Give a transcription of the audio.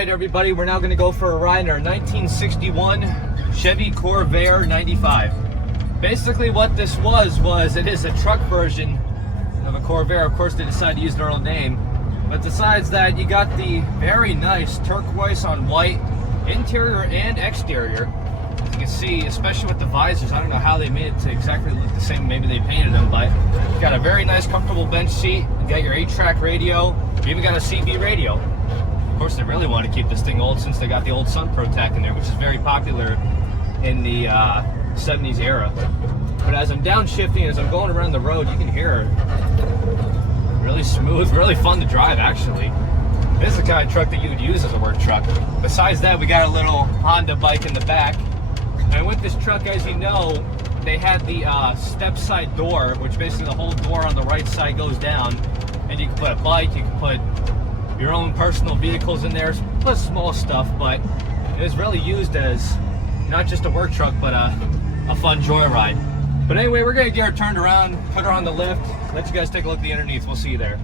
right, everybody, we're now going to go for a ride in our 1961 Chevy Corvair 95. Basically what this was it is a truck version of a Corvair. Of course, they decided to use their own name. But besides that, you got the very nice turquoise on white interior and exterior. As you can see, especially with the visors, I don't know how they made it to exactly look the same. Maybe they painted them, but you got a very nice, comfortable bench seat. You got your 8-track radio. You even got a CB radio. Of course, they really want to keep this thing old since they got the old Sun Protec in there, which is very popular in the 70s era. But as I'm downshifting, as I'm going around the road, you can hear it. Really smooth, really fun to drive, actually. This is the kind of truck that you would use as a work truck. Besides that, we got a little Honda bike in the back. And with this truck, as you know, they had the step side door, which basically the whole door on the right side goes down. And you can put a bike, you can put your own personal vehicles in there, plus small stuff, but it was really used as not just a work truck, but a fun joyride. But anyway, we're gonna get her turned around, put her on the lift, let you guys take a look at the underneath. We'll see you there.